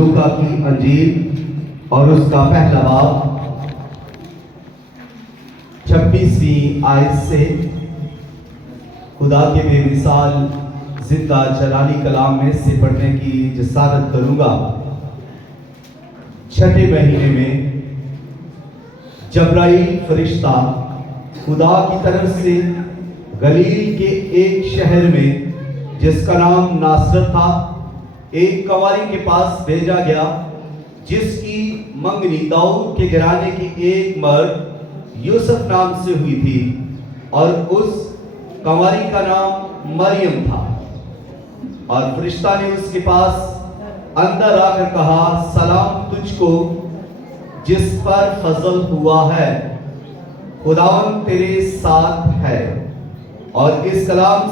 लूका की अंजील और उसका पहला बाब 26वीं आयत से खुदा के बेमिसाल जिंदा जलाली कलाम में से पढ़ने की जसारत करूंगा। छठे महीने में जब्राइल फरिश्ता खुदा की तरफ से गलील के एक शहर में जिसका नाम नासरत था एक कंवारी के पास भेजा गया, जिसकी मंगनी दाऊद के घराने की एक मर्द यूसुफ नाम से हुई थी और उस कंवारी का नाम मरियम था। और फरिश्ता ने उसके पास अंदर आकर कहा, सलाम तुझको जिस पर फजल हुआ है, खुदावन तेरे साथ है। और इस कलाम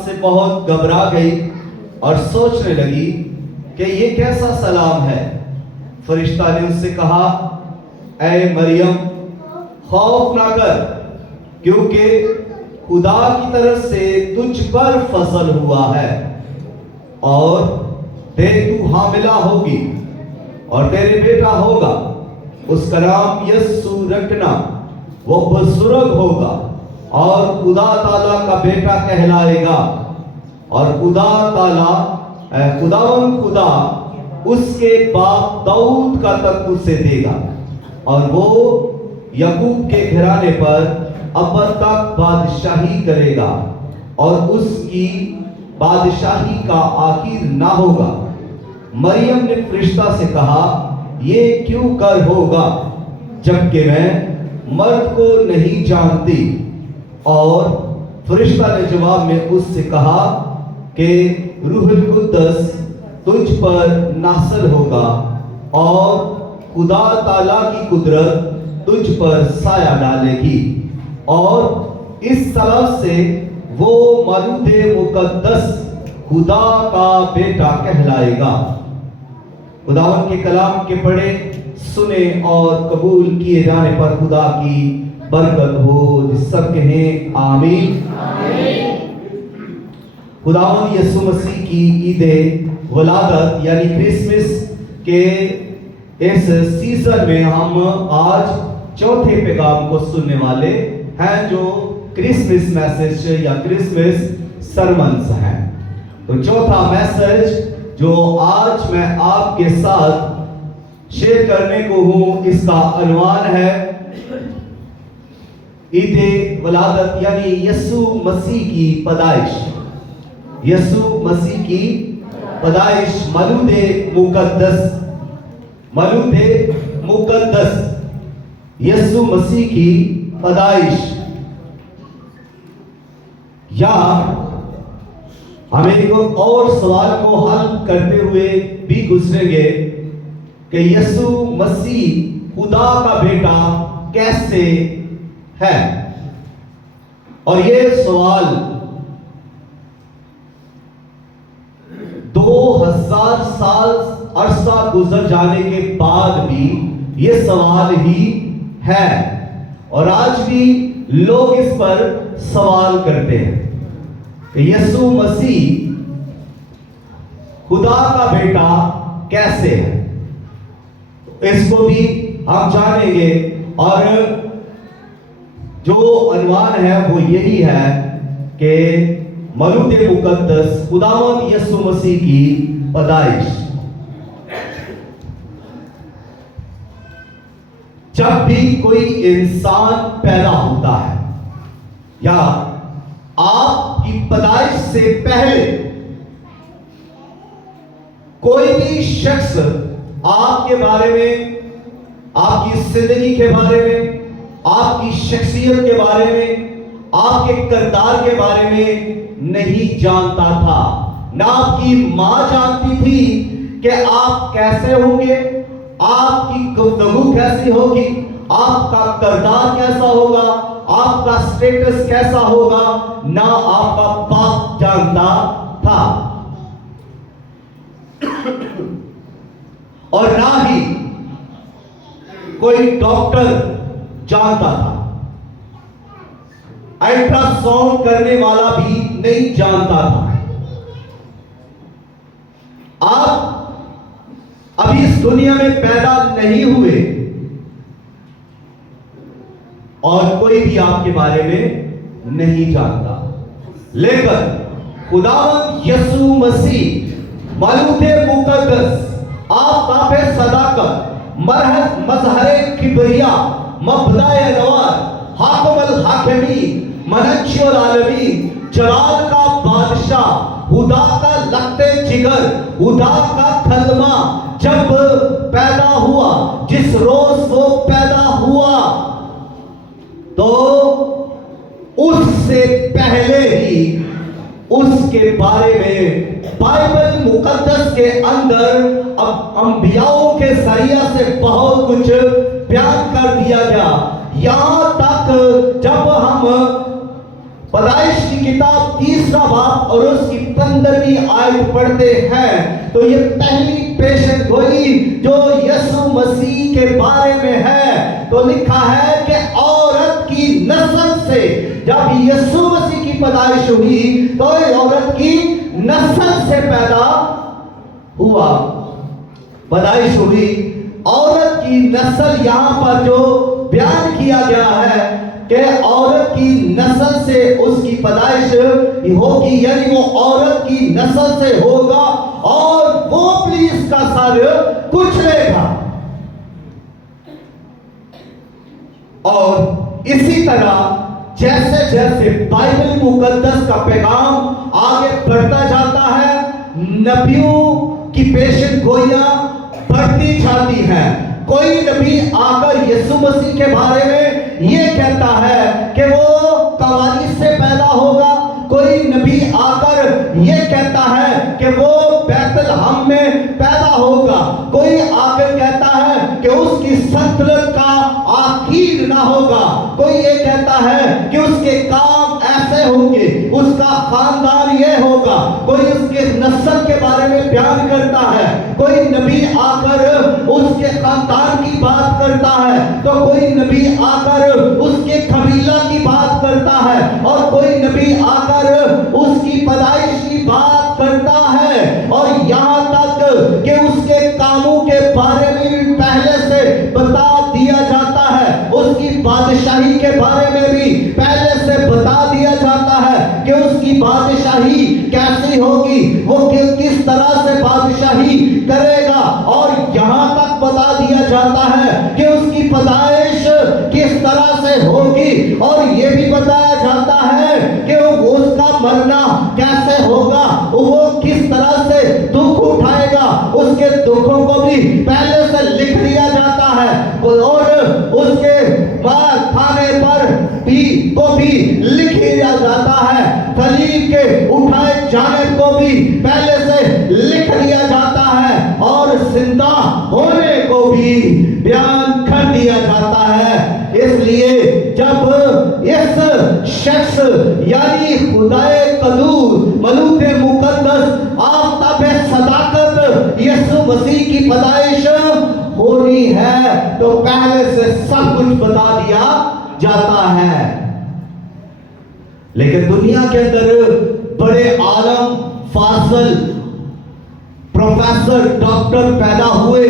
से बहुत घबरा गई और सोचने लगी कि ये कैसा सलाम है। फरिश्ता ने उससे कहा, ऐ मरियम खौफ ना कर, क्योंकि खुदा की तरफ से तुझ पर फजल हुआ है और तू हामिला होगी और तेरे बेटा होगा, उसका नाम यस्सु रखना। वो बुजुर्ग होगा और खुदा ताला का बेटा कहलाएगा और खुदा उसके बाप दाऊद का तख्त उसे देगा और वो याकूब के घराने पर अब तक बादशाही करेगा और उसकी बादशाही का आखिर ना होगा। मरियम ने फरिश्ता से कहा, ये क्यों कर होगा जबकि मैं मर्द को नहीं जानती। और फरिश्ता ने जवाब में उससे कहा कि रूहुल कुद्दस तुझ पर नाज़िल होगा और खुदा ताला की कुदरत तुझ पर साया डालेगी और इस सबब से वो मौलूद मुकद्दस खुदा का बेटा कहलाएगा। खुदावन के कलाम के पढ़े, सुने और कबूल किए जाने पर खुदा की बरकत हो। जिस सब कहें आमीन। खुदावन यीशु मसीह की ईदे वलादत यानी क्रिसमस के इस सीजन में हम आज चौथे पैगाम को सुनने वाले हैं, जो क्रिसमस मैसेज या क्रिसमस सरमन्स हैं। तो चौथा मैसेज जो आज मैं आपके साथ शेयर करने को हूं, इसका अनुमान है ईदे वलादत यानी यीशु मसीह की पैदाइश। यीशु मसीह की पैदाइश, मौलूद मुकद्दस यीशु मसीह की पैदाइश। या हम एक और सवाल को हल करते हुए भी गुजरेंगे कि यीशु मसीह खुदा का बेटा कैसे है। और ये सवाल 2000 साल अरसा गुजर जाने के बाद भी ये सवाल ही है और आज भी लोग इस पर सवाल करते हैं कि यीशु मसीह खुदा का बेटा कैसे है। इसको भी हम जानेंगे और जो अनुमान है वो यही है कि मौलूद मुकद्दस खुदावंद यीशु मसीह की पैदाइश। जब भी कोई इंसान पैदा होता है या आपकी पैदाइश से पहले कोई भी शख्स आपके बारे में, आपकी जिंदगी के बारे में, आपकी शख्सियत के बारे में, आपके किरदार के बारे में नहीं जानता था। ना आपकी मां जानती थी कि आप कैसे होंगे, आपकी गुफ्तगू कैसी होगी, आपका किरदार कैसा होगा, आपका स्टेटस कैसा होगा, ना आपका बाप जानता था और ना ही कोई डॉक्टर जानता था। अल्ट्रासाउंड करने वाला भी नहीं जानता था। अभी इस दुनिया में पैदा नहीं हुए और कोई भी आपके बारे में नहीं जानता, लेकिन खुदावंद यीशु मसीह मलूते मुकद्दस आफ़ताब सदाकत मज़हरे किबरिया मबदाए नवार हाकिमुल हाकिमी मनच्चुल आलमी जलाल का बादशाह खुदा का लखते जिगर खुदा का कलमा जब पैदा हुआ, जिस रोज वो पैदा हुआ, तो उससे पहले ही उसके बारे में बाइबल मुकद्दस के अंदर अब अंबियाओं के जरिया से बहुत कुछ बयान कर दिया गया। यहां तक जब हम पैदाइश की किताब 3 बाब और उसकी 15वीं आयत पढ़ते हैं, तो ये पहली पेशन गोई जो यीशु मसीह के बारे में है, तो लिखा है कि औरत की नस्ल से, जब यीशु मसीह की पैदाइश हुई तो औरत की नस्ल से पैदा हुआ, पैदाइश हुई। औरत की नस्ल यहां पर जो बयान किया गया है कि औरत की नस्ल से उसकी पैदाइश होगी, यानी वो औरत की नस्ल से होगा और वो पुलिस का सर कुचलेगा। और इसी तरह जैसे जैसे बाइबल मुकद्दस का पैगाम आगे बढ़ता जाता है, नबियों की पेशन गोइयां बढ़ती जाती हैं। कोई नबी आकर यीशु मसीह के बारे में ये कहता है कि वो कवानी से पैदा होगा, कोई नबी आकर ये कहता है कि वो बैतलहम में पैदा होगा, कोई आकर कहता है कि उसकी सल्तनत का आखिर ना होगा, कोई ये कहता है कि उसके काम ऐसे होंगे, उसका खानदान ये होगा, कोई उसके नस्ल के बारे में बयान करता है, कोई नबी आकर उसके खानदान की बात करता है, तो कोई नबी आकर उसके कबीला की बात करता है, और कोई नबी आकर उसकी पैदाइश की बात करता है, और यहां तक कि उसके कामों के बारे में भी पहले से बता दिया जाता है, उसकी बादशाही के बारे में भी पहले से बता दिया जाता है कि उसकी बादशाही कैसी होगी, वो किस तरह से बादशाही करेगा, और यहां तक बता दिया जाता है कि उसकी पैदाइश किस तरह से होगी, और ये भी बताया जाता है कि उसका मरना कैसे होगा, वो किस तरह से दुख उठाएगा, उसके दुखों को भी पहले से लिख दिया जाता है, और उसके खाने पर भी को भी लिख दिया जाता है, सलीब के उठाए जाने को भी पहले से लिख दिया जाता है, और जिंदा होने को भी बयान कर दिया जाता है। इसलिए जब इस शख्स यानी खुदाए कदूस मलूके मुकद्दस आफ़ताब सदाकत यीशु मसीह की पैदाइश होनी है, तो पहले से सब कुछ बता दिया जाता है। लेकिन दुनिया के अंदर बड़े आलम फाजल प्रोफेसर डॉक्टर पैदा हुए,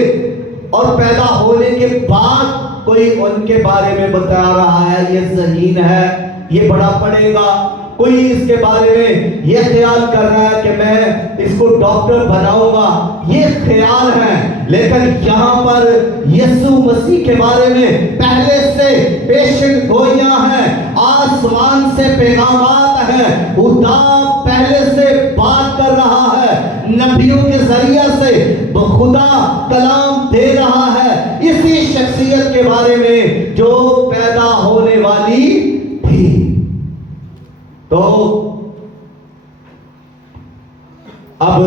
और पैदा होने के बाद कोई उनके बारे में बता रहा है ये ज़हीन है, ये बड़ा पढ़ेगा, कोई इसके बारे में ये ख्याल कर रहा है कि मैं इसको डॉक्टर बनाऊंगा, ये ख्याल है। लेकिन यहां पर यीशु मसीह के बारे में पहले से पेशन गोइयां हैं, आसमान से पैगामात हैं, खुदा पहले से बात कर रहा है, नबियों के जरिया से खुदा कलाम दे रहा है इसी शख्सियत के बारे में जो पैदा होने वाली थी। तो अब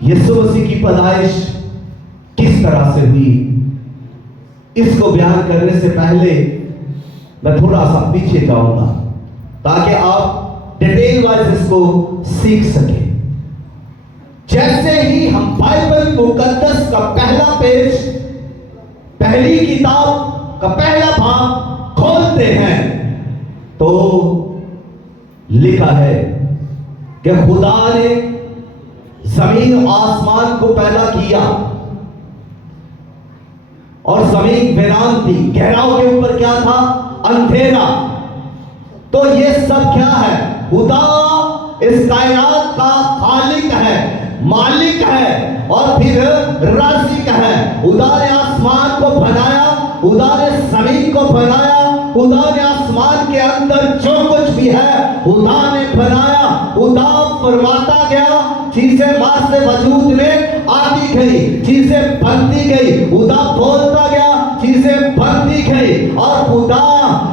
यीशु मसीह की पैदाइश किस तरह से हुई, इसको बयान करने से पहले मैं थोड़ा सा पीछे जाऊंगा ताकि आप डिटेल वाइज इसको सीख सकें। जैसे ही हम बाइबल मुकद्दस का पहला पेज, पहली किताब का पहला भाग खोलते हैं, तो लिखा है कि खुदा ने जमीन आसमान को पैदा किया और जमीन वीरान थी, गहराव के ऊपर क्या था? अंधेरा। तो ये सब क्या है? खुदा इस कायनात का खालिक है, मालिक है और फिर राज़िक है। खुदा ने आसमान को बनाया, खुदा ने जमीन को बनाया, खुदा ने आसमान के अंदर जो कुछ भी है खुदा ने बनाया। खुदा फरमाता गया, चीजें मां से वजूद में आती गई, चीजें बनती गई। खुदा बोलता गया, चीजें बनती गई। और खुदा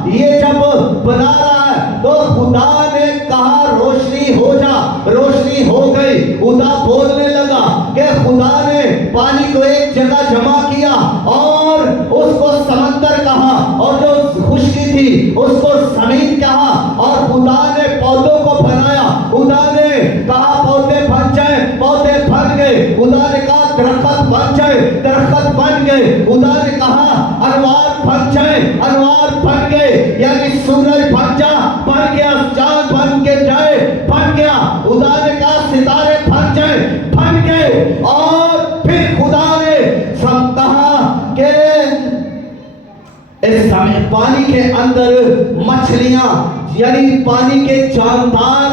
ये जब बना रहा है तो खुदा ने कहा रोशनी हो जा, रोशनी हो गई। खुदा बोलने लगा कि खुदा ने पानी को एक जगह जमा किया और उसको समंदर कहा, और जो खुशकी थी उसको जमीन कहा। और खुदा ने पौधों को बनाया, खुदा ने कहा पौधे बन जाए, पौधे बन गए। खुदा ने कहा दरख्त बन जाए, दरख्त बन गए। खुदा ने कहा अनवार बन जाए, अनवार बन गए। यानी सूरज बन जा, बन गया। चांद बन के जाए, बन गया। खुदा ने कहा सितारे बन जाए, बन गए। और फिर खुदा ने सब कहा कि इस समय पानी के अंदर मछलियां यानी पानी के जानदार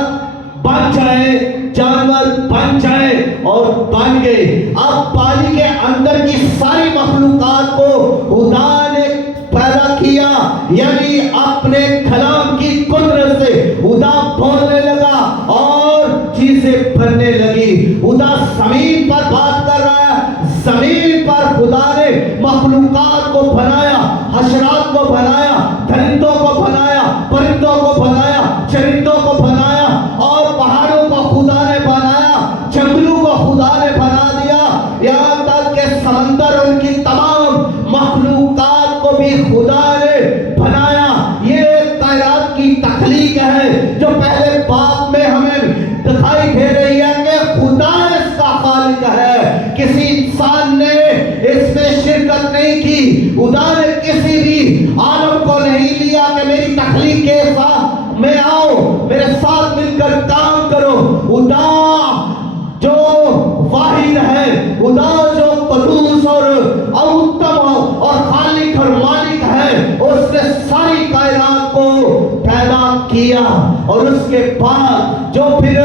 बन जाए, जानवर बन जाए, और बन गए। अब पानी के अंदर की सारी मखलूकात को खुदा ने पैदा किया, यानी अपने कलाम की कुदरत से खुदा बोलने लगा और चीजें बनने लगी। खुदा जमीन पर बात कर रहा है, जमीन पर खुदा ने मखलूकात को बनाया, हशरात को बनाया, दरिंदों को बनाया, परिंदों को बनाया, चरिंदों को बनाया, और पहाड़ों को खुदा ने बनाया, जंगलों को खुदा ने बना दिया, यहाँ तक के समंदर उनकी तमाम मखलूकात को भी खुदा ने बनाया। ये कायनात की तख्लीक है जो पहले बाप में हमें दिखाई दे रही है कि खुदा इसका खालिक है। किसी इंसान ने इसमें शिरकत नहीं की, खुदा ने किसी भी आलम को नहीं लिया कि मेरी तख्लीक के साथ में आओ, मेरे साथ मिलकर काम करो। खुदा जो वाहिद है, खुदा जो कदूस और उत्तम और खालिक और मालिक है, उसने सारी कायनात को पैदा किया। और उसके बाद जो फिर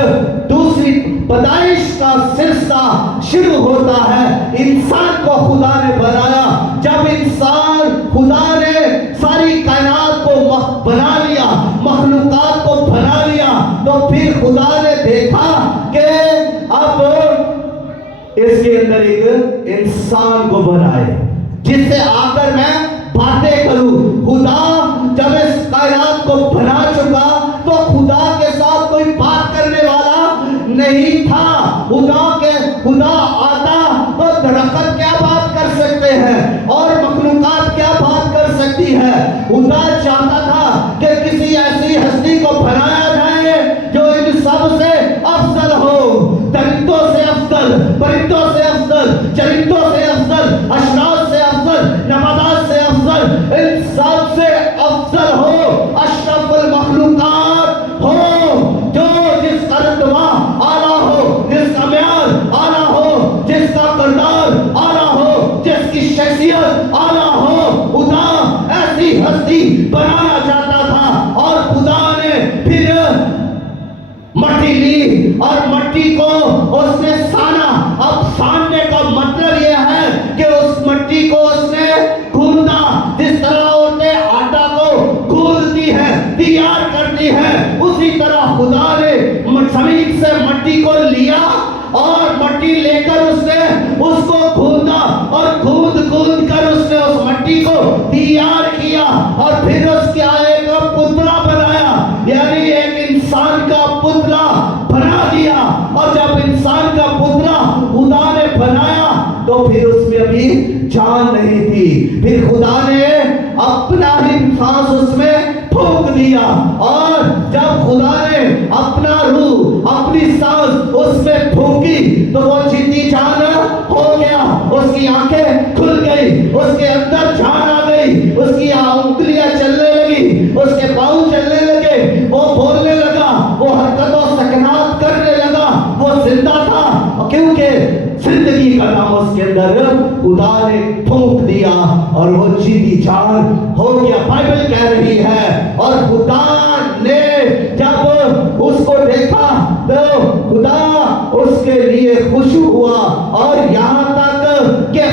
दूसरी पैदाइश का सिलसिला शुरू होता है, इंसान को खुदा ने बनाया। जब इंसान खुदा ने सारी कायनात को बना लिया, मखलूकात को बना लिया, तो फिर खुदा ने देखा कि अब इसके अंदर एक इंसान को बनाए जिससे आकर मैं बातें करूं। खुदा जब इस कायनात को बना चुका तो खुदा के साथ कोई बात करने वाला नहीं था। खुदा आता तो दरख्त क्या बात कर सकते हैं और मखलूकात क्या बात कर सकती है। खुदा चाहता था कि किसी ऐसी हस्ती को बनाया जाए जो इन सब से अफजल हो, दरिंदों से अफजल, परिंदों से अफजल, चरिंदों से अफजल, अशरात से अफजल, नबातात से अफजल, इन सब से अफजल हो, अशरफुल मखलूकात हो, जो जिसका रुतबा आला हो, जिसका म्यार आला हो, जिसका किरदार आला हो, जिसकी शख्सियत आला हो। खुदा ऐसी हस्ती बनाना चाहता था और खुदा ने फिर मट्टी ली और मट्टी को उसने साना। अब सानने का मतलब यह है कि उस मट्टी को उसने गूंदा, जिस तरह औरतें आटा को गूंदती है, तैयार करती है, उसी तरह खुदा ने जमीन से मट्टी को लिया और मट्टी लेकर उसने उसको गूंदा और गूंद गूंद कर उसने उस मट्टी को तैयार किया और फिर उसके एक पुतला बनाया, यानी एक इंसान का पुतला बना दिया। और जब इंसान का पुतला खुदा ने बनाया तो फिर उसमें अभी जान नहीं थी, फिर खुदा ने अपना ही सांस उसमें फूंक दिया और जब खुदा ने अपना रूह, अपनी सांस उसमें फूंकी तो वो जिंदी जान हो गया। उसकी आंखें खुल गई, उसके अंदर जान आ गई, उसकी उंगलियां चलने लगी, उसके पांव चलने लगे, वो बोलने लगा, वो हरकतों सकनात करने लगा, वो जिंदा था। क्यों खुदा ने फूंक दिया और वो जीती जान हो गया, बाइबल कह रही है। और खुदा ने जब उसको देखा तो खुदा उसके लिए खुश हुआ, और यहां तक कि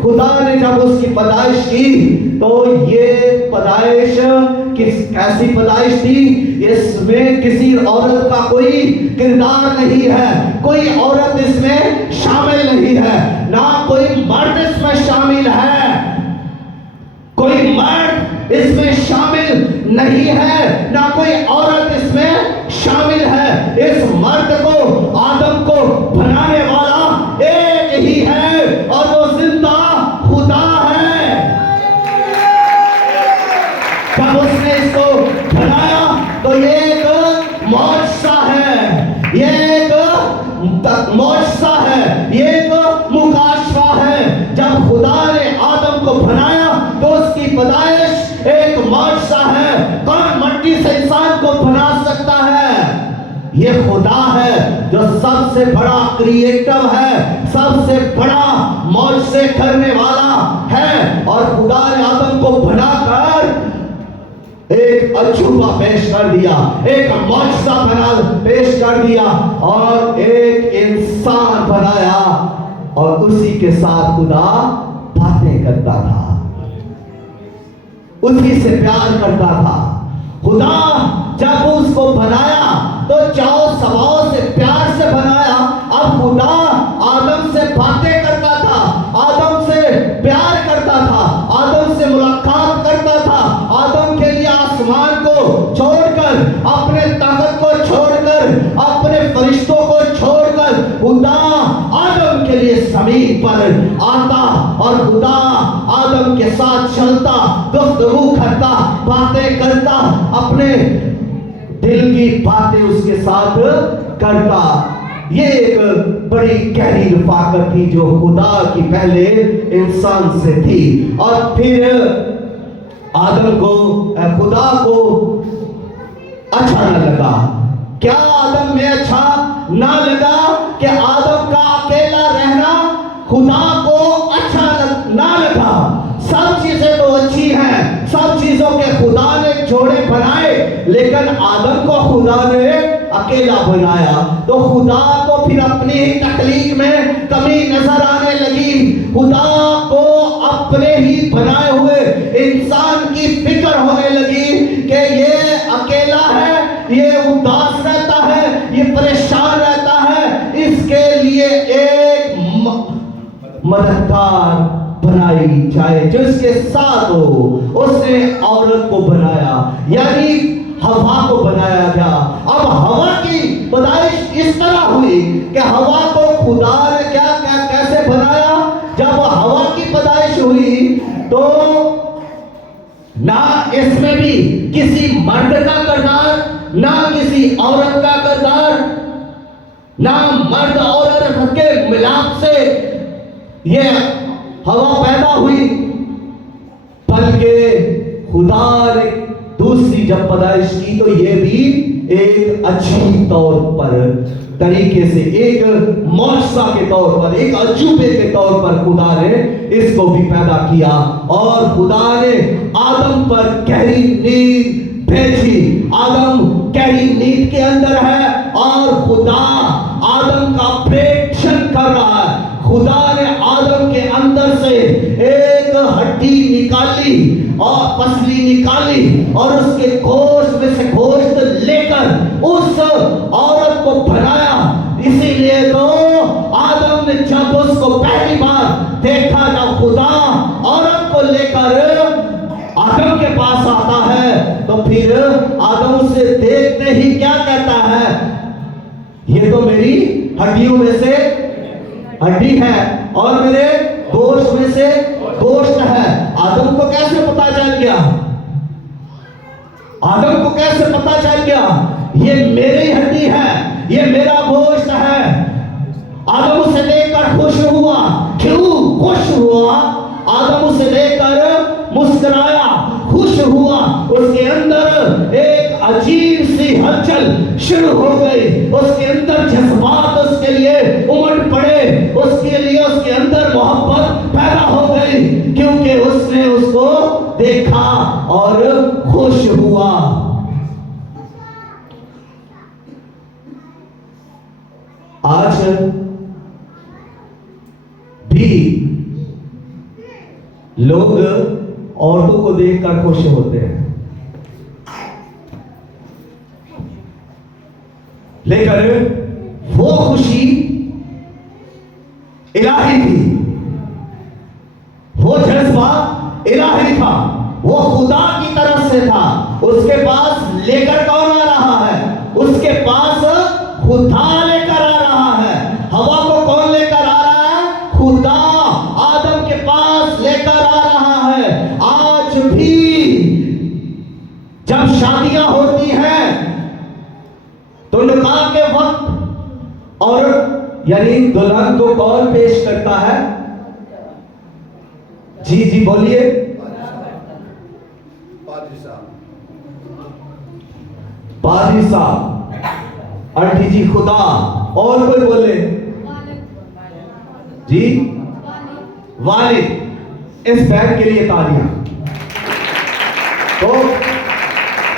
खुदा ने जब उसकी पैदाइश की तो ये पैदाइश कैसी पैदाइश थी? इसमें किसी औरत का कोई किरदार नहीं है, कोई औरत इसमें शामिल नहीं है, ना कोई मर्द इसमें शामिल है, कोई मर्द इसमें शामिल नहीं है, ना कोई औरत इसमें शामिल है। इस मर्द को, आदम को बनाने वाला एक ही है, और वो जिंदा खुदा है। जब उसने इसको बनाया तो ये एक मौजज़ा है, ये एक मौजज़ा है, ये एक मुकाशफा है। जब खुदा ने आदम को बनाया तो उसकी पैदाइश एक मौजज़ा है। कौन मट्टी से इंसान को बना सकता है? ये खुदा है जो सबसे बड़ा क्रिएटिव है, सबसे बड़ा मौजज़े करने वाला है। और खुदा ने आदम को बनाकर एक अजूबा पेश कर दिया, एक मौजज़ा बना पेश कर दिया, और एक इंसान बनाया, और उसी के साथ खुदा बातें करता था, उसी से प्यार करता था। खुदा जब उसको बनाया तो चाओ सवाओं से प्यार से बनाया। अब खुदा आदम से बातें करता था, आदम से प्यार करता था, आदम से मुलाकात करता था। आदम के लिए आसमान को छोड़कर, अपने ताकत को छोड़कर, अपने फरिश्तों को छोड़कर खुदा आदम के लिए जमीन पर आता, और खुदा आदम के साथ चलता, गुफ्तगू करता, बातें करता, अपने दिल की बातें उसके साथ करता। ये एक बड़ी गहरी रफाकत थी जो खुदा की पहले इंसान से थी। और फिर आदम को, खुदा को अच्छा न लगा। क्या आदम में अच्छा ना लगा कि आदम का अकेला रहना खुदा को अच्छा ना लगा? सब चीजें तो अच्छी हैं, सब चीजों के खुदा ने जोड़े बनाए, लेकिन आदम को खुदा ने अकेला बनाया। तो खुदा को फिर अपनी ही तख्लीक में कमी नजर आने लगी। खुदा को अपने ही बनाए हुए इंसान की फिक्र होने लगी कि ये अकेला है, ये उदास रहता है, ये परेशान रहता है, इसके लिए एक मददगार बनाई जाए जो इसके साथ हो। उसने औरत को बनाया, यानी हवा को बनाया गया। अब हवा की पैदाइश इस तरह हुई कि हवा को खुदा ने कैसे बनाया? जब हवा की पैदाइश हुई तो ना इसमें भी किसी मर्द का किरदार, ना किसी औरत का किरदार, ना मर्द और औरत के मिलाप से ये हवा पैदा हुई, बल्कि खुदा ने दूसरी जब पैदाइश की तो ये भी एक अच्छी तौर पर तरीके से, एक मौजज़ा के तौर पर, एक अजूबे के तौर पर खुदा ने इसको भी पैदा किया। और खुदा ने आदम पर गहरी नींद भेजी। आदम गहरी नींद के अंदर है और खुदा आदम का प्रेक्षण कर रहा है। खुदा ने आदम के अंदर से एक हड्डी निकाली और पसली निकाली और उसके गोश्त में से गोश्त लेकर उस औरत को बनाया। इसीलिए तो आदम ने जब उसको पहली बार देखा, जब खुदा औरत को लेकर आदम के पास आता है तो फिर आदम उसे देखते ही क्या कहता है? ये तो मेरी हड्डियों में से हड्डी है और मेरे गोश्त में से गोश्त है। आदम को कैसे पता चल गया? आदम को कैसे पता चल गया ये मेरी हड्डी है, ये मेरा गोश्त है? आदम उसे देखकर खुश हुआ। क्यों खुश हुआ? आदम उसे देखकर मुस्कुराया, खुश हुआ। उसके अंदर एक अजीब सी हलचल शुरू हो गई। उसके अंदर जज्बात उसके लिए उमड़ पड़े, उसके लिए उसके अंदर मोहब्बत आज भी लोग औरतों को देखकर खुश होते हैं, लेकिन वो खुशी इलाही थी, वो जज्बा इलाही था, वो खुदा की तरफ से था। उसके पास लेकर कौन आ रहा है? उसके पास खुदा लेकर आ रहा है। हवा को कौन लेकर आ रहा है? खुदा आदम के पास लेकर आ रहा है। आज भी जब शादियां होती हैं तो निकाह के वक्त और यानी दुल्हन को कौन पेश करता है? जी जी बोलिए। पादरी साहब, आंटी जी, खुदा, और कोई बोले जी? वालिद। इस बैग के लिए तालियां। तो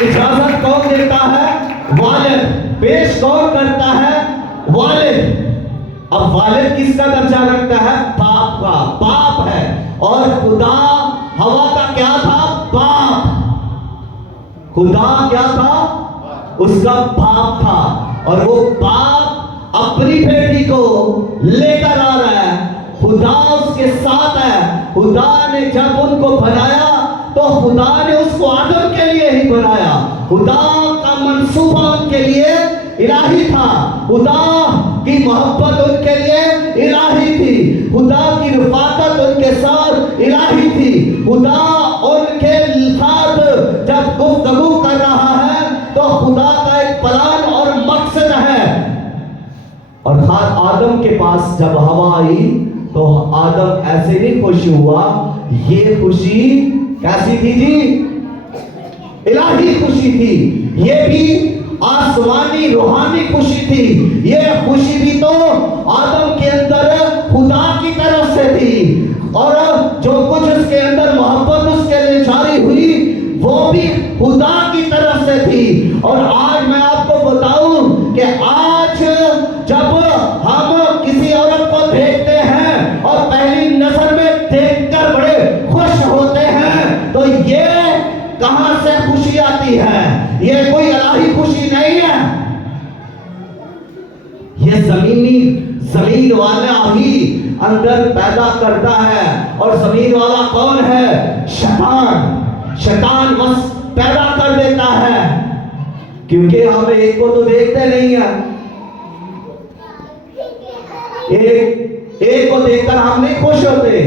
इजाजत कौन देता है? वालिद। पेश कौन करता है? वालिद। अब वालिद किसका दर्जा रखता है? बाप का। बाप है। और खुदा हवा का क्या था? बाप। खुदा क्या था? उसका बाप था। और वो बाप अपनी बेटी को लेकर आ रहा है। खुदा उसके साथ है। खुदा ने जब उनको बनाया तो खुदा ने उसको आदम के लिए ही बनाया। खुदा का मंसूबा उनके लिए इलाही था। खुदा की मोहब्बत उनके लिए इलाही थी। खुदा की रफाकत उनके साथ इलाही थी। खुदा उनके साथ जब गुफ्तगू कर रहा है तो खुदा का एक प्लान और मकसद है। और खास आदम के पास जब हवा आई तो आदम ऐसे नहीं खुश हुआ। ये खुशी कैसी थी जी? इलाही खुशी थी। ये भी आसमानी रूहानी खुशी थी। ये खुशी भी तो आदम के अंदर खुदा की तरफ से थी। और जो कुछ उसके अंदर मोहब्बत उसके लिए जारी हुई वो भी खुदा की तरफ से थी। और आज मैं आपको बताऊं कि आज जब हम किसी औरत को देखते हैं और पहली नजर में देखकर बड़े खुश होते हैं तो ये कहां से खुशी आती है? ये कोई इलाही खुशी नहीं है। ये जमीन वाला ही अंदर पैदा करता है। और जमीन वाला कौन है? शैतान। शैतान बस पैदा कर देता है। क्योंकि हम एक को तो देखते नहीं है। एक को देखकर हम नहीं खुश होते,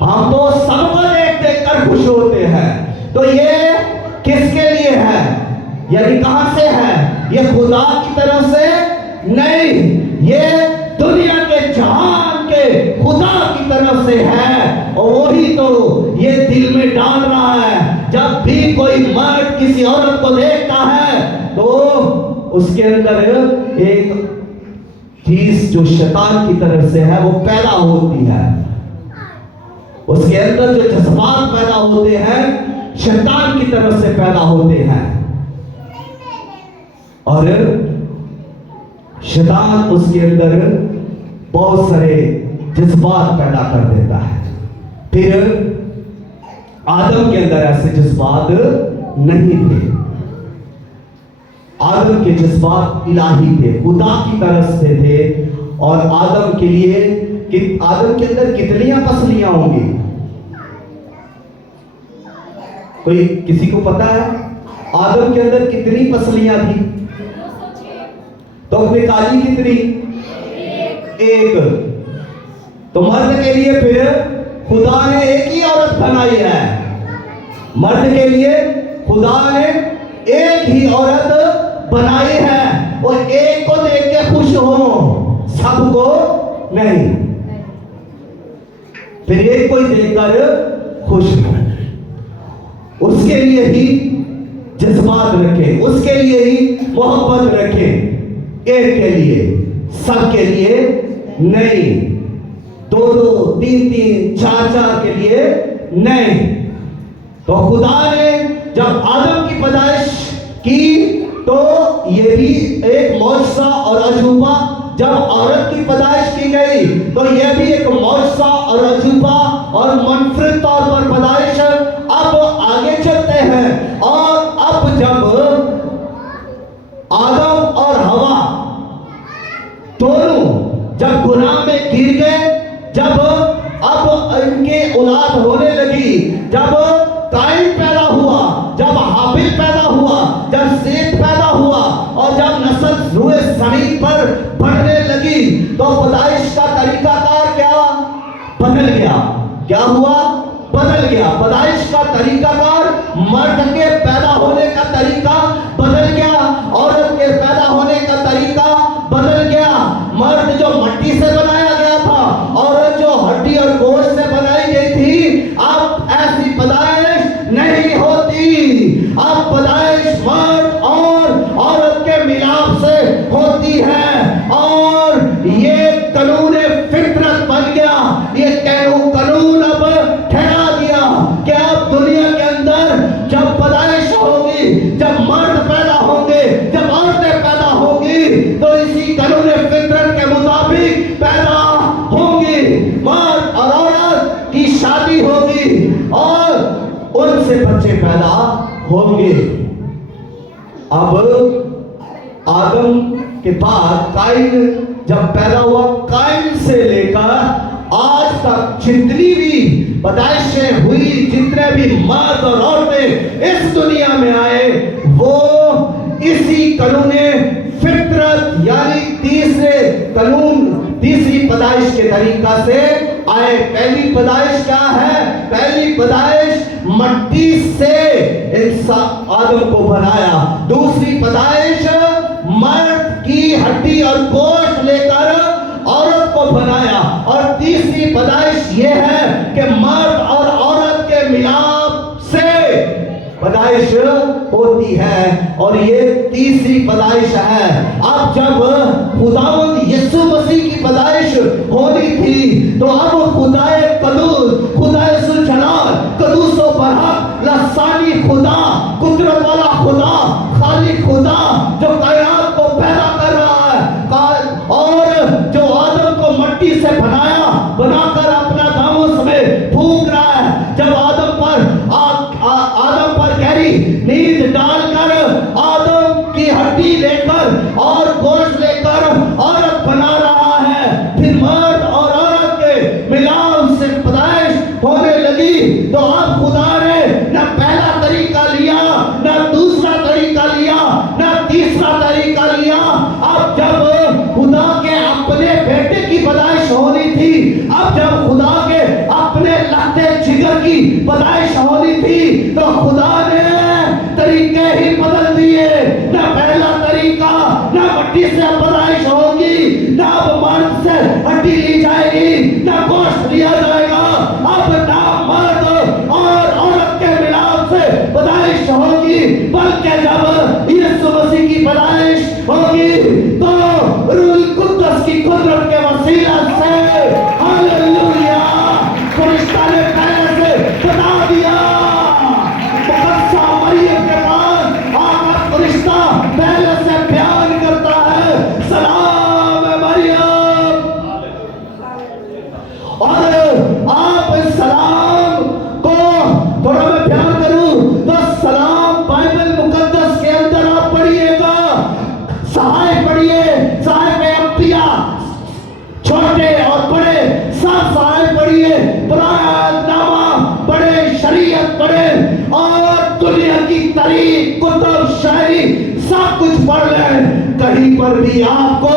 हम तो सबको देख कर खुश होते हैं। तो ये किसके लिए है? यानी कहां से है? ये खुदा की तरफ से नहीं, ये दुनिया के जहान के खुदा की तरफ से है। और वही तो ये दिल में डाल रहा है। जब भी कोई मर्द किसी औरत को देखता है तो उसके अंदर एक चीज जो शैतान की तरफ से है वो पैदा होती है। उसके अंदर जो जज्बात पैदा होते हैं शैतान की तरफ से पैदा होते हैं। और शैतान उसके अंदर बहुत सारे जज्बात पैदा कर देता है। फिर आदम के अंदर ऐसे जज्बात नहीं थे। आदम के जज्बात इलाही थे, खुदा की तरफ से थे। और आदम के लिए कि आदम के अंदर कितनी पसलियां होंगी? कोई किसी को पता है आदम के अंदर कितनी पसलियां थी? तो निकाली कितनी? एक। तो मर्द के लिए फिर खुदा ने एक ही औरत बनाई है। मर्द के लिए खुदा ने एक ही औरत बनाई है। वो एक को देख के खुश हो, सबको नहीं। फिर एक को ही देखकर खुश हो। उसके लिए ही जज्बात रखें, उसके लिए ही मोहब्बत रखें। एक के लिए, सब के लिए नहीं। दो दो, तीन तीन, चार चार के लिए नहीं। तो खुदा ने जब आदम की पैदाइश की तो ये भी एक मौजज़ा और अजूबा जब औरत की पैदाइश की गई तो यह भी एक मौजज़ा और अजूबा और मुनफरिद तौर पर पैदाइश। अब आगे चलते हैं और अब जब आदम और हवा दोनों जब गुनाह में गिर गए, जब अब इनके औलाद होने लगी, जब काइन पैदा हुआ, जब हाबिल पैदा हुआ, जब सेत पैदा हुआ और जब नस्ल हुए जमीन पर बढ़ने लगी तो पैदाइश का तरीकाकार क्या बदल गया। क्या हुआ? बदल गया। पैदाइश का तरीकाकार, मर्द के पैदा होने का तरीका बदल गया, औरत के पैदा होने का तरीका बदल गया। मर्द जो मिट्टी से बनाया गया था, औरत जो हड्डी और गोश्त से बनाई गई थी, अब ऐसी पैदाइश नहीं होती। अब पैदाइश मर्द और औरत के मिलाप से होती है और ये कानून फितरत बन गया। ये कानून अब ठहरा दिया कि अब दुनिया के अंदर जब पैदाइश होगी, जब मर्द पैदा होंगे, जब औरतें पैदा होंगी तो इसी कानून फितरत के मुताबिक पैदा होंगी। मर्द और औरत की शादी होगी और उनसे बच्चे पैदा होंगे। अब आदम के बाद काइन जब पैदा हुआ, काइन से लेकर आज तक जितनी भी पैदाइशें हुई, जितने भी मर्द और औरतें इस दुनिया में आए, वो इसी कानून फितरत यानी तीसरे कानून, तीसरी पैदाइश के तरीका से आए। पहली पैदाइश क्या है? पहली पैदाइश मिट्टी से इंसान आदम को बनाया। दूसरी पैदाइश मर्द की हड्डी और गोश्त लेकर औरत को बनाया। और तीसरी पैदाइश यह है कि मर्द और औरत के मिलाप से पैदाइश होती है और ये तीसरी पैदाइश है। अब जब खुदावंद यीशु मसीह की पैदाइश होनी थी तो अब खुदाए कदूस, खुदाए सुलझनार, कदूस व बरहक, लसानी खुदा, कुदरत वाला खुदा, खाली खुदा जो कायनात को पैदा कर रहा है और जो आदम को मिट्टी से बनाकर अपना दामों में फूंक रहा है। जब आदम पर गहरी नींद डालकर आदम की हड्डी लेकर और गोश्त लेकर औरत बना रहा है, फिर मर्द और औरत के मिलाप से पैदाइश होने लगी तो अब खुदा ने न पहला तरीका लिया, न दूसरा तरीका लिया, न तीसरा तरीका लिया। अब जब खुदा के अपने बेटे की पैदाइश होनी थी, अब जब खुदा के अपने लहते जिगर की पैदाइश होनी थी तो खुदा ने तरीके ही बदल दिए। न पहला तरीका, न मिट्टी से पैदाइश होगी, न अब मर्द से हड्डी ली जाएगी, न गोश्त लिया जाएगा। अब ना मर्द और औरत के मिलाप से पैदाइश होगी, बल्कि जब यीशु मसीह की पैदाइश होगी तो रूह कुद्दस की कुदरत के वसीला से, हालेलुया, फरिश्ता ने पहले से बता दिया। मुकद्दसा मरियम के पास आकर फरिश्ता पहले से बयान करता है, सलाम है मरियम। और आप इस सलाम को थोड़ा मैं बयान करूं तो सलाम बाइबल मुकद्दस के अंदर आप पढ़िएगा, सहाय पढ़िए, सहाय में अंबिया छोटे और बड़े सब सहाय पढ़िए, पुराना बड़े, शरीयत पढ़े और दुनिया की तारीख, कुतुब, शायरी सब कुछ पढ़ लें। कहीं पर भी आपको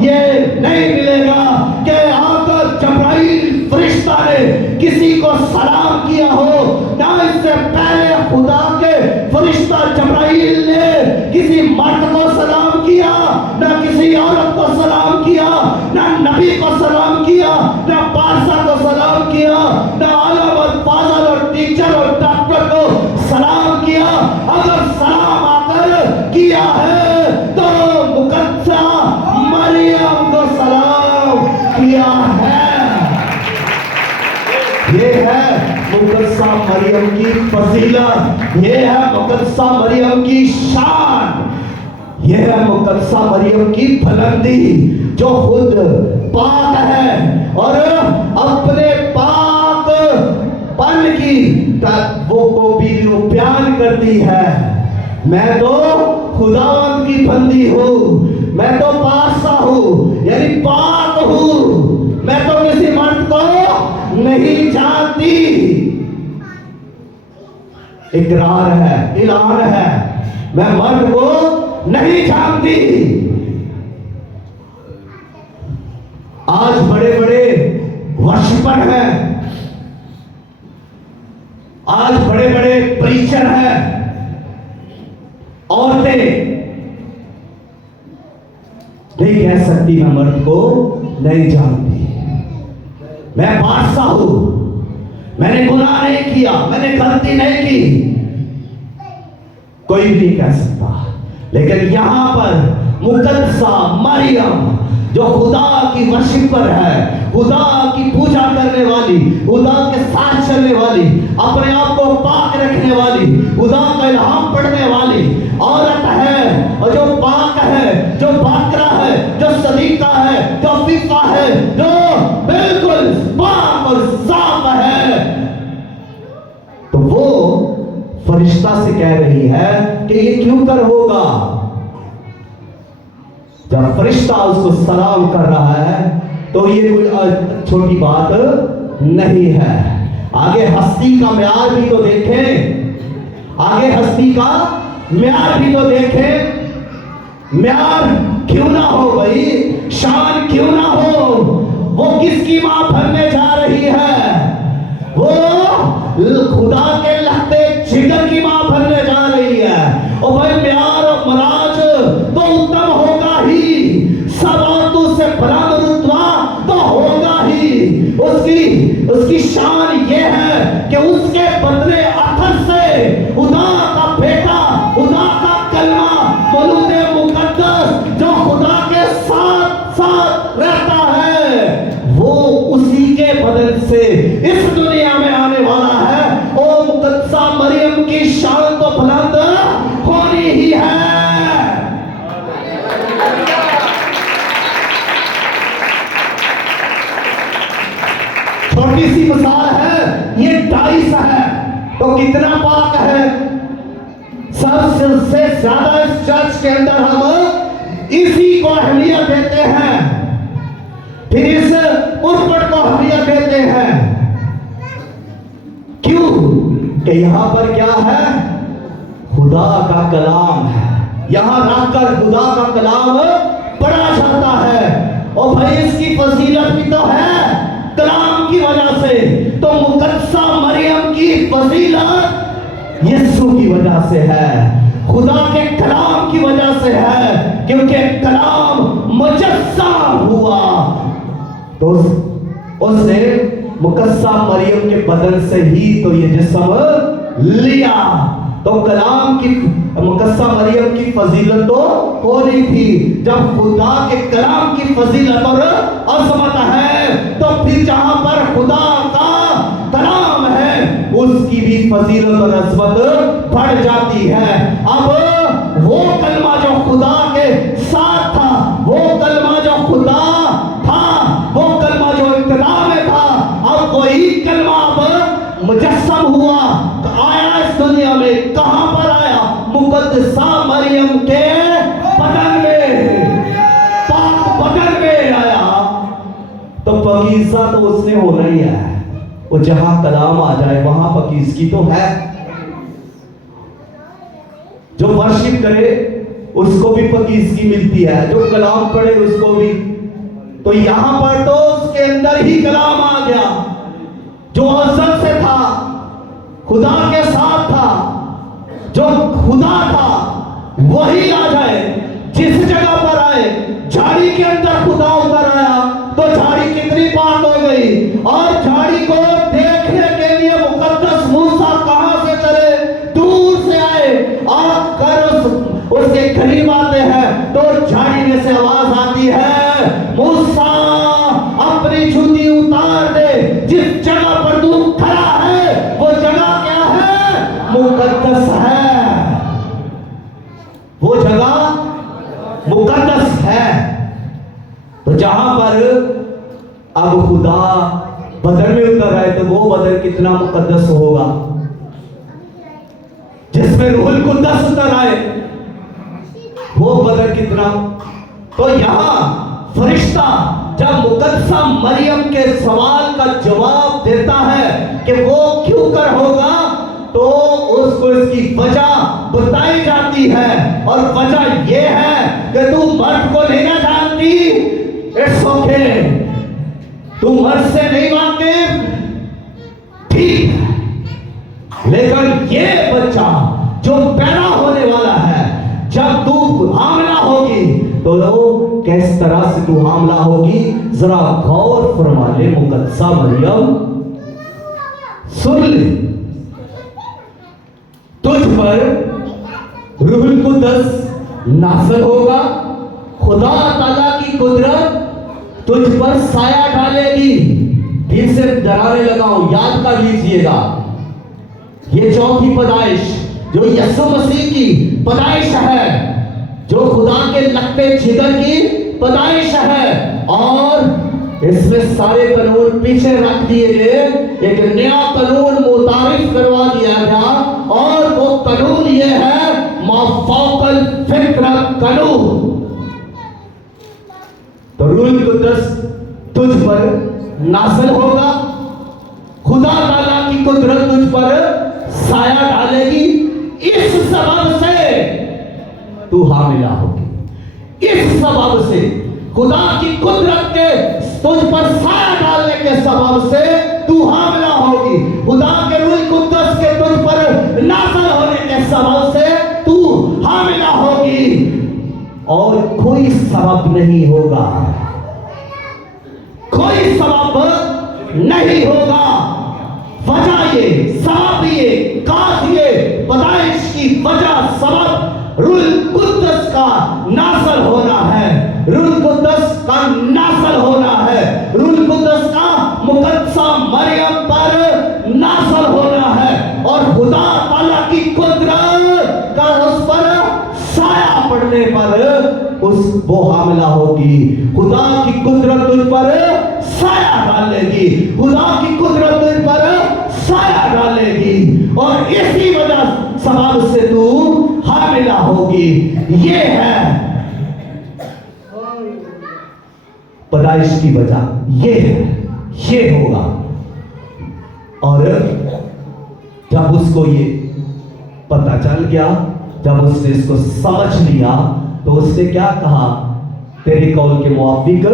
ये नहीं मिलेगा कि आकर जब्राइल फरिश्ता ने किसी को सलाम किया हो। ना इससे पहले खुदा के फरिश्ता जब्राइल ने किसी मर्द को सलाम किया, ना किसी औरत को सलाम किया, ना नबी को सलाम किया, ना बादशाह को सलाम किया, ना आलम और फाजल और टीचर और डॉक्टर को सलाम किया। अगर सलाम आकर किया है तो मुकद्दसा मरियम को सलाम किया है। ये है मुकद्दसा मरियम की फजीलत, ये है मुकद्दसा मरियम की शान, यह है मुकद्दसा मरियम की बुलंदी, जो खुद पाक है और अपने पाक पन की वो भी बयान करती है। मैं तो खुदावंद की बंदी हूँ, मैं तो पासा हूँ, यानी पाक हूँ, मैं तो किसी मर्द को नहीं जानती। इकरार है, ऐलान है, मैं मर्द को नहीं जानती। आज बड़े बड़े वर्शिपर हैं, आज बड़े बड़े प्रीचर हैं, औरतें नहीं कह सकती मैं मर्द को नहीं जानती, मैं बादशाह हूं, मैंने गुनाह नहीं किया, मैंने गलती नहीं की, कोई भी नहीं कह सकता। लेकिन यहां पर मुकद्दसा मरियम जो खुदा की वर्शिपर है, खुदा की पूजा करने वाली, खुदा के साथ चलने वाली, अपने आप को पाक रखने वाली, खुदा का इल्हाम पढ़ने वाली औरत है, और जो पाक है, जो बाकरा है, जो सदीका है, जो फीफा है, जो बिल्कुल पाक और साफ है, तो वो फरिश्ता से कह रही है कि ये क्यों कर होगा। जब फरिश्ता उसको सलाम कर रहा है तो ये कोई छोटी बात नहीं है। आगे हस्ती का म्यार भी तो देखें, आगे हस्ती का म्यार भी तो देखें। म्यार क्यों ना हो भाई, शान क्यों ना हो, वो किसकी मां भरने जा रही है, वो खुदा के लहते जिगर की मां भरने जा रही है। और भाई म्यार और मराज तो उत्तम होगा ही, सवातों से बुलंद रुतबा तो होगा ही। उसकी शान ये है कि उसके बदले अथर से खुदा का बेटा, खुदा का कलमा मौलूद मुकद्दस जो खुदा के साथ साथ रहता है, वो उसी के बदल से इस दुनिया में आने वाला है। ओ मुकद्दसा मरियम की शान तो बुलंद होनी ही है। छोटी सी मिसाल है, ये डाइस है तो कितना पाक है। सबसे ज्यादा इस चर्च के अंदर हम इसी को अहमियत देते हैं, फिर इस उर्पट को अहमियत देते हैं। क्यों? कि यहां पर क्या है, खुदा का कलाम है, यहां रखकर खुदा का कलाम पढ़ा जाता है। और भाई इसकी फजीलत भी तो है कलाम की वजह से। तो मुकद्दसा मरियम की फजीलत यीशु की वजह से है, खुदा के कलाम की वजह से है, क्योंकि कलाम मुजस्सम हुआ तो उसने मुकद्दसा मरियम के बदन से ही तो ये जिस्म लिया। तो कलाम की मुकद्दसा मरियम की फजीलत तो हो रही थी। जब खुदा के कलाम की फजीलत और अजमत है, तो फिर जहां पर खुदा का कलाम है उसकी भी फजीलत और अजमत बढ़ जाती है। अब वो कलमा जो खुदा के साथ था, वो कलमा जो खुदा था, वो कलमा जो इब्तिदा में था, अब वही कलमा अब मुजस्सम हुआ, तो आया इस दुनिया में। कहां पर आया? मुकद्दसा मरियम के बदन में, पाक बदन में आया। तो पकीज़ा तो उसने होना ही है। वो जहां कलाम आ जाए वहां पकीज़गी तो है। जो वर्शिप करे उसको भी पकीज़गी मिलती है, जो कलाम पढ़े उसको भी। तो यहां पर तो उसके अंदर ही कलाम आ गया, जो अज़ल से था, खुदा के साथ था, जो खुदा था वही आ जाए। जिस जगह पर आए, झाड़ी के अंदर खुदा उतर आया तो झाड़ी कितनी पाक हो गई। और झाड़ी को देखने के लिए मुकद्दस मूसा कहां से चले, दूर से आए, आकर उसके करीब आते हैं तो झाड़ी में से आवाज आती है, मूसा अपनी जूती उतार दे, जिस जगह पर तू खड़ा है वो जगह क्या है? मुकद्दस है। वो जगह जहां पर अब खुदा बदर में उतर आए तो वो बदर कितना मुकद्दस होगा, जिसमें रूहुल कुद्दस उतर आए वो बदर कितना। तो यहां फरिश्ता जब मुकद्दसा मरियम के सवाल का जवाब देता है कि वो क्यों कर होगा, तो उसको इसकी वजह बताई जाती है। और वजह ये है कि तू मर्द को नहीं ना जानती, इट्स ओके, तू मर्द से नहीं वाकिफ, ठीक है, लेकिन ये बच्चा जो पैदा होने वाला है, जब तू हामला होगी तो किस तरह से तू हामला होगी, जरा गौर फरमा ले मुकद्दसा मरियम, सुन ले। तुझ पर रूहुल कुद्दस नाज़िल होगा, खुदा ताला की कुदरत तुझ पर साया डालेगी। दिल से डराने लगा हूं, याद कर लीजिएगा, ये चौथी पैदाइश जो यीशु मसीह की पैदाइश है, जो खुदा के लक्के जिगर की पैदाइश है, और इसमें सारे कानून पीछे रख दिए गए, एक नया कानून मुतारिफ करवा दिया गया, और वो कानून ये है माफौकल फिक्र कानून। तो रूहुल कुद्दस तुझ पर नाज़िल होगा, खुदा ताला की कुदरत तुझ पर साया डालेगी, इस सबब से तू हामिला होगी, इस सबब से खुदा की कुदरत के तुझ पर साया डालने के सबब से तू हामिला होगी, खुदा के रूहुल कुद्दस के तुझ पर नाज़िल होने के सबब से तू हामिला होगी, और कोई सबब नहीं होगा, कोई सबब नहीं होगा। वजह ये, सबब ये, काज ये, पैदाइश की वजह सबब रूहुल कुद्दस का नाज़िल होना है, रूहुल कुद्दस का नाज़िल होना है, रूहुल कुद्दस का मुकद्दसा मरियम पर नाज़िल होना है, और खुदा ताला की कुदरत का उस पर साया पड़ने पर उस वो हामिला होगी। खुदा की कुदरत तुझ पर साया डालेगी, खुदा की कुदरत तुझ पर साया डालेगी, और इसी वजह सबब से तू हामिला होगी। ये है पैदाइश की वजह, ये है, ये होगा। और जब उसको ये पता चल गया, जब उसने इसको समझ लिया, तो उसने क्या कहा, तेरे कौल के मुआफिक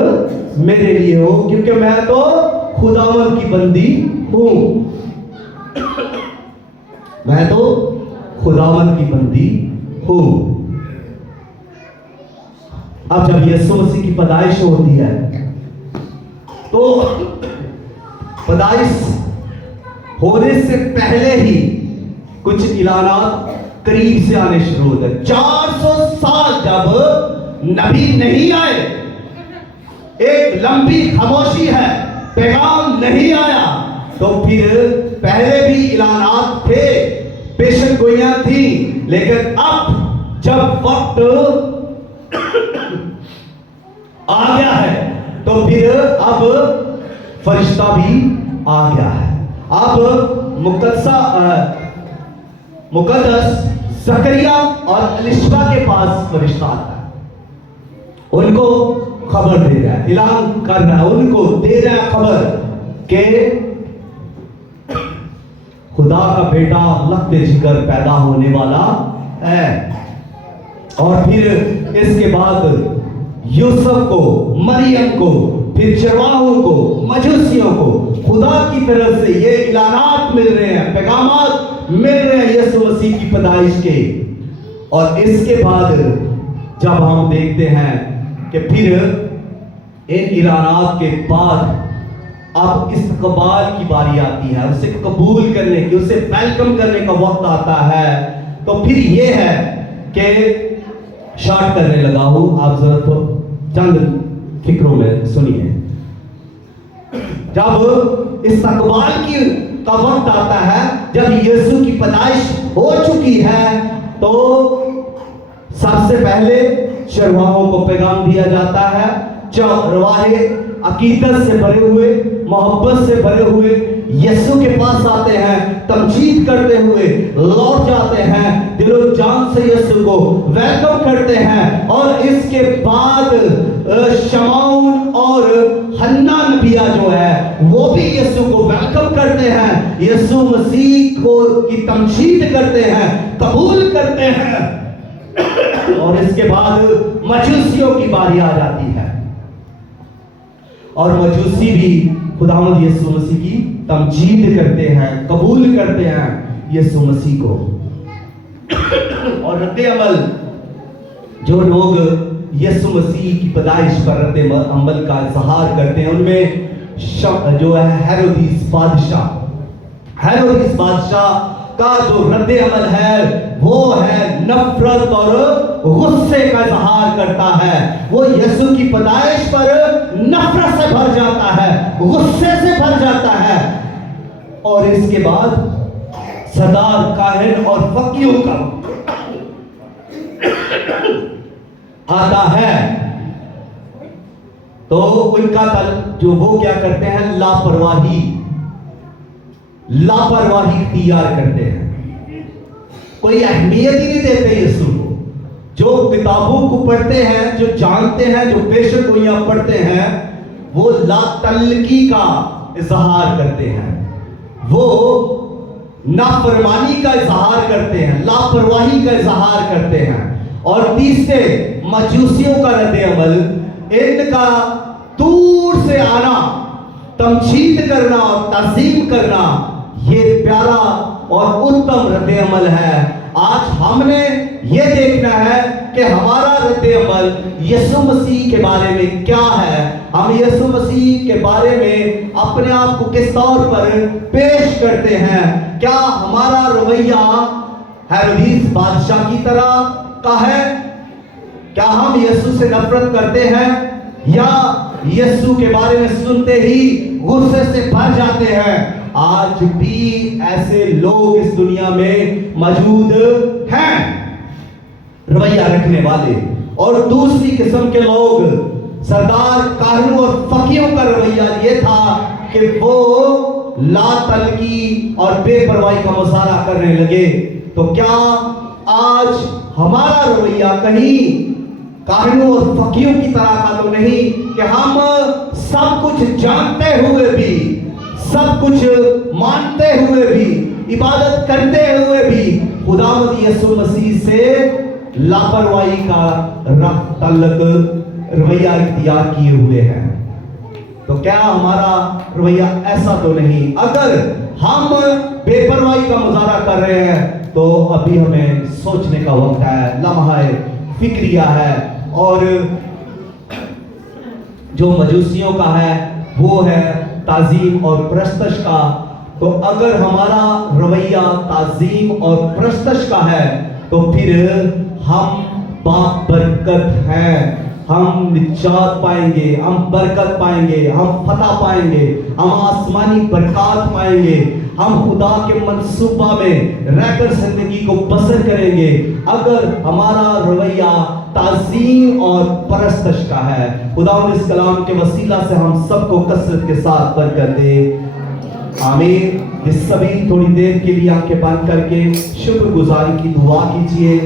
मेरे लिए हो, क्योंकि मैं तो खुदावंद की बंदी हूं, मैं तो खुदावंद की बंदी हूं। अब जब यीशु मसीह की पैदाइश होती है, तो पैदाइश होने से पहले ही कुछ इलानात करीब से आने शुरू होते हैं। 400 साल जब नबी नहीं आए, एक लंबी खामोशी है, पैगाम नहीं आया, तो फिर पहले भी इलानात थे, पेशन गोइयां थी, लेकिन अब जब वक्त आ गया है, तो फिर अब फरिश्ता भी आ गया है। अब मुकद्दस जकरिया और एलिशबा के पास फरिश्ता आता है, उनको खबर दे रहा है, ऐलान कर रहा है, उनको दे रहा है खबर कि खुदा का बेटा लक्ते जिगर पैदा होने वाला है। और फिर इसके बाद यूसुफ को, मरियम को, फिर चरवाहों को, मजूसियों को खुदा की तरफ से ये इलानात मिल रहे हैं, पैगामात मिल रहे हैं यीशु मसीह की पैदाइश के। और इसके बाद जब हम देखते हैं कि फिर इन इलानात के बाद अब इस्तकबाल की बारी आती है, उसे कबूल करने की, उसे वेलकम करने का वक्त आता है। तो फिर ये है कि शॉर्ट करने लगा हूं, आप जरा तो चंद फिक्रों में सुनिए। जब इस्तकबाल की का वक्त आता है, जब यीशु की पैदाइश हो चुकी है, तो सबसे पहले चरवाहों को पैगाम दिया जाता है, रवाहे अकीदत से भरे हुए, मोहब्बत से भरे हुए यीशु के पास आते हैं, तमजीद करते हुए लौट जाते हैं, दिलो जान से यीशु को वेलकम करते हैं। और इसके बाद शमौन और हन्ना नबिया जो है वो भी यीशु को वेलकम करते हैं, यीशु मसीह को की तमजीद करते हैं, कबूल करते हैं। और इसके बाद मजूसियों की बारी आ जाती है और मजूसी भी खुदावंद यीशु मसीह की तमजीद करते हैं, कबूल करते हैं यीशु मसीह को। और रद्द अमल जो लोग यीशु मसीह की पैदाइश पर रद्द अमल का इजहार करते हैं, उनमें जो है हेरोदिस बादशाह का जो रद्द अमल है वो है नफरत और गुस्से का इजहार करता है। वो यीशु की पैदाइश पर नफरत से भर जाता है, गुस्से से भर जाता है। और इसके बाद सरदार काहिन और फकीहों का आता है तो उनका जो वो क्या करते हैं, लापरवाही इख्तियार करते हैं, कोई अहमियत ही नहीं देते यीशु को। जो किताबों को पढ़ते हैं, जो जानते हैं, जो बेशक गोइयां पढ़ते हैं, वो लातल्की का इजहार करते हैं, वो नाफरमानी का इजहार करते हैं, लापरवाही का इजहार करते हैं। और तीसरे मजूसियों का रद्द अमल, इनका दूर से आना, तमजीद करना और ताज़ीम करना, ये प्यारा और उत्तम रद्द अमल है। आज हमने ये देखना है कि हमारा रद्द अमल यीशु मसीह के बारे में क्या है। हम यीशु मसीह के बारे में अपने आप को किस तौर पर पेश करते हैं। क्या हमारा रवैया हेरोदिस बादशाह की तरह का है? क्या हम यीशु से नफरत करते हैं या यीशु के बारे में सुनते ही गुस्से से भर जाते हैं? आज भी ऐसे लोग इस दुनिया में मौजूद हैं, रवैया रखने वाले। और दूसरी किस्म के लोग, सरदार काहिनों और फकीरों का रवैया ये था कि वो लातल्की और बेपरवाही का मुजाहरा करने लगे। तो क्या आज हमारा रवैया कहीं काहिनों और फकीरों की तरह का तो नहीं कि हम सब कुछ जानते हुए भी, सब कुछ मानते हुए भी, इबादत करते हुए भी खुदावंद यीशु मसीह से लापरवाही का रवैया इख्तियार किए हुए हैं? तो क्या हमारा रवैया ऐसा तो नहीं? अगर हम बेपरवाही का मुजाहरा कर रहे हैं तो अभी हमें सोचने का वक्त है, लम्हा फिक्रिया है। और जो मजूसियों का है वो है ताजीम और प्रस्तश का। तो अगर हमारा रवैया ताजीम और प्रस्तश का है तो फिर हम बाबरकत हैं, हम निजात पाएंगे, हम बरकत पाएंगे, हम फतह पाएंगे, हम आसमानी बरकत पाएंगे, हम खुदा के मंसूबा में रहकर जिंदगी को बसर करेंगे अगर हमारा रवैया ताज़ीम और परस्तश का है। खुदा इस कलाम के वसीला से हम सबको कसरत के साथ बरकत दे, आमीन। इस सभी थोड़ी देर के लिए आंखें बंद करके शुक्रगुजारी की दुआ कीजिए।